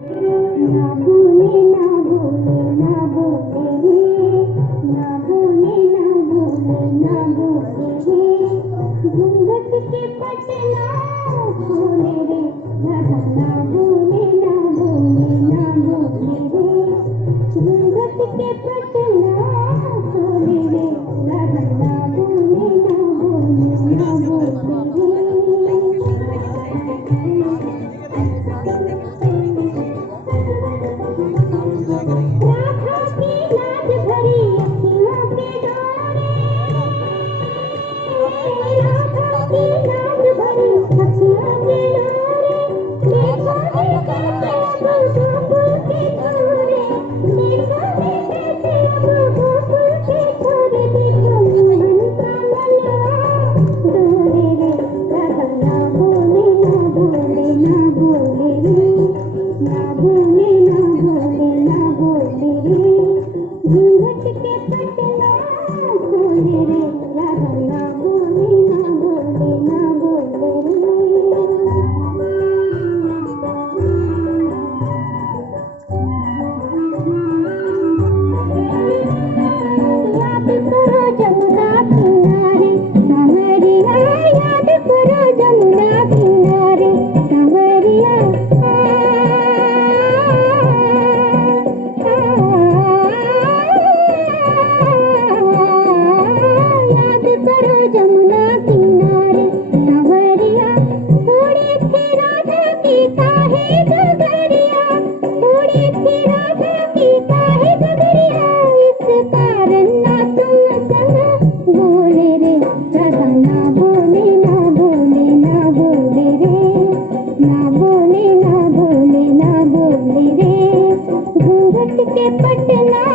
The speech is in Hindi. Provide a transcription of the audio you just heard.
ना भूले ना भूले ना भूले ना भूले ना भूले ना भूले घूंघट के पटना खोले रे राधा ना भूले ना भूले ना भूले घूंघट के पटना खोले रे राधा ना भूले ना भूले ना भूले राधा की लाज भरी अखियों के डोरे राधा की लाज भरी अखियों के डोरे देखो देखो गोकुल के छोरे देखो देखो गोकुल के छोरे देखो मोहन का मनवा डोले रे राधा ना भूले ना भूले ना भूले ना भूले ना भूले ना भूले घूंघट के पटना खोले रे राधा ना भूले ना भूले ना भूले याद करो जमुना किनारे सांवरिया याद करो जमुना किनारे सांवरिया याद करो जमुना किनारे सांवरिया थोड़ी थी राधा की काहे गगरिया थोड़ी थी राधा की काहे गगरिया इस कारण ना तुम संग बोले रे राधा ना बोले ना बोले ना बोले रे ना बोले ना बोले ना बोले रे घूंघट के पटना